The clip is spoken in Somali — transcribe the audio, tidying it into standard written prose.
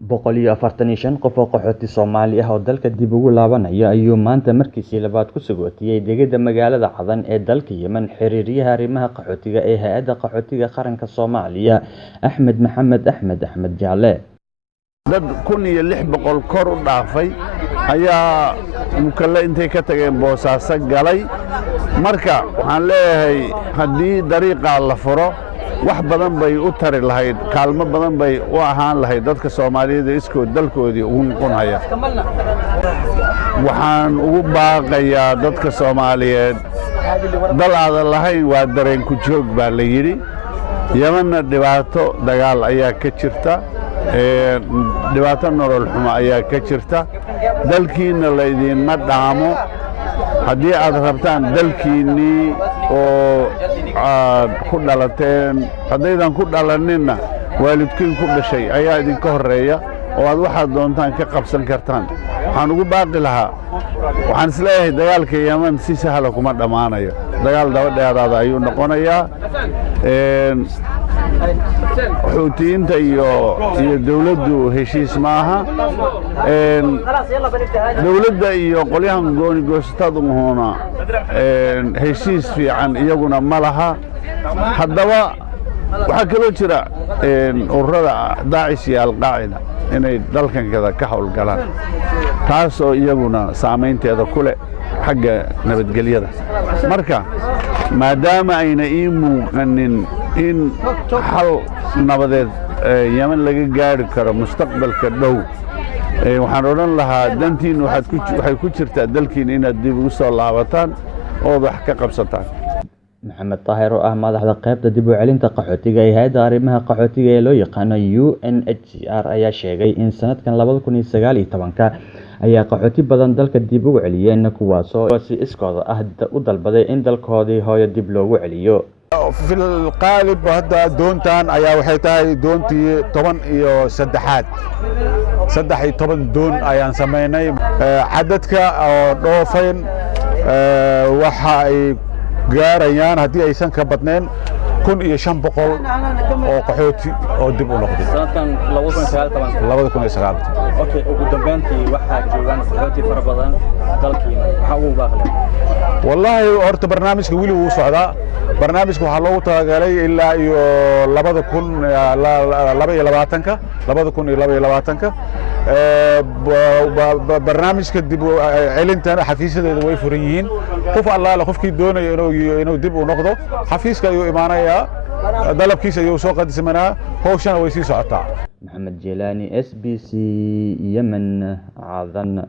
145 qof oo qaxooti Soomaali ah oo dalka dib ugu laabanaya ayuu maanta markiisii labaad ku sagootiyay degmada magaalada Cadan ee dalka Yemen. Xiriiriyaha arrimaha qaxootiga ee Hay'adda Qaxootiga Qaranka Soomaaliya Axmed Maxamed Axmed Jaalle dad 1600 kor u dhaafay ayaa mukalle intay ka tageen Boosaaso galay. Marka waxaan leeyahay haddii dariiqa la furo wax badan bay u tari lahayd, kaalmo badan bay u ahaan lahayd dadka Soomaaliyeed iskood dalkoodii ugu noqonaya. Waxaan ugu baaqayaa dadka Soomaaliyeed dal aadan lahayn waa dareen ku joog baa la yidhi. Yemenna dhibaato dagaal ayaa ka jirta, dhibaato nolol xumo ayaa ka jirta. Dalkiina la idinma dhaamo. haddii aad rabtaan dalkiinnii oo aad ku dhalateen, haddaydan ku dhalaninna waalidkiin ku dhashay ayaa idinka horreeya oo aad waxaad doontaan ka qabsan kartaan. Waxaan ugu baaqi lahaa, waxaan isleeyahay dagaalka Yemen si sahla kuma dhammaanayo, dagaal daba dheeraada ayuu noqonayaa. Xuutiyiinta iyo dawladdu heshiis maaha. Dawladda iyo qolyahan gooni-goostaduna heshiis fiican iyaguna ma laha. Haddaba waxaa kaloo jira ururada Daacish iyo Al-Qaacida inay dalkankada ka howlgalaan, taasoo iyaguna saamaynteeda ku leh xagga nabadgelyada. Marka maadaama ayna ii muuqanin in hal nabadeed Yemen laga gaari karo mustaqbalka dhow, waxaan odhan lahaa dantiin waxay ku jirtaa dalkiin inaad dib ugu soo laabataan oo wax ka qabsataan. Maxamed Taahir oo ah madaxda qaybta dib u celinta qaxootiga ee Hay'adda Arrimaha Qaxootiga ee loo yaqaan UNHCR ayaa sheegay in sanadkan 2019 ayaa qaxooti badan dalka dib ugu celiyeen, kuwaasoo si iskooda ah u dalbaday in dalkoodii hooyo dib loogu celiyo. في القالب هذا دونتان أيا وحيتاي دونتي طبعا إيو سدحات سدحي طبعا دون أيان سميناي عددك أو دوفين وحاي جاريان هدي أي سنة كبتنين كن إيه شن بقول أو قحوتي أو دب ونقدي. سنة كان لوضع سهل طبعا. لوضع كن سهل. أوكي وقدام بنتي واحد جوان قحوتي فربضان دلكي حاول باغلي. والله أرت برنامج كويل وصعدا برنامج كحلو تاجري إلا يو لبض كن لبض كن لباتنك برنامج كدب علنتنا حفيزة ويفريين خوف الله لا خوف كيدون إنه دب ونقضه حفيز كيو إيمانية دلب كيس يو سوق دسمنا هوشنا ويسي سعطا. محمد جيلاني SBC يمن عذن.